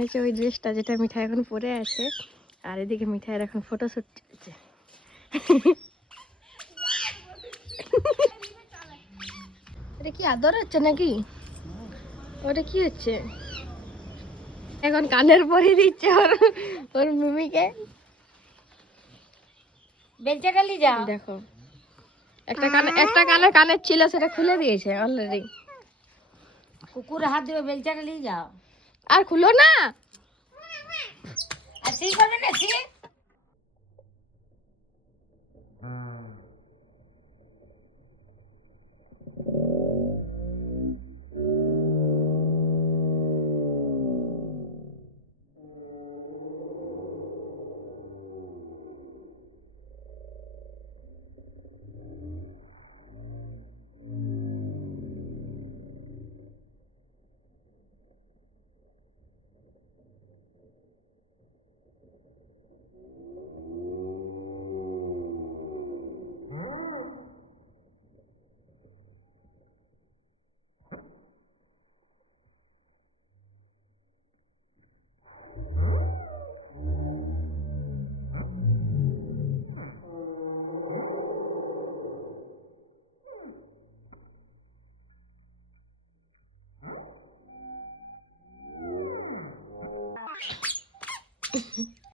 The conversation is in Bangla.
কিনেছে ওই ড্রেসটা যেটা মিঠাই এখন পরে আছে, আর এদিকে মিঠাইয়ের এখন ফটোশ্যুট চলছে। এটা কি আদর হচ্ছে নাকি? ওটা কি হচ্ছে? এখন কানের পরে দিচ্ছে ওর ওর মিমিকে। বেলচাটা নিয়ে যাও। দেখো একটা কানে কানের ছিল, সেটা খুলে দিয়েছে অলরেডি। কুকুর হাত দিবে, বেলচাটা নিয়ে যাও। আর খুলো না। আর ঠিক হবে না ঠিক।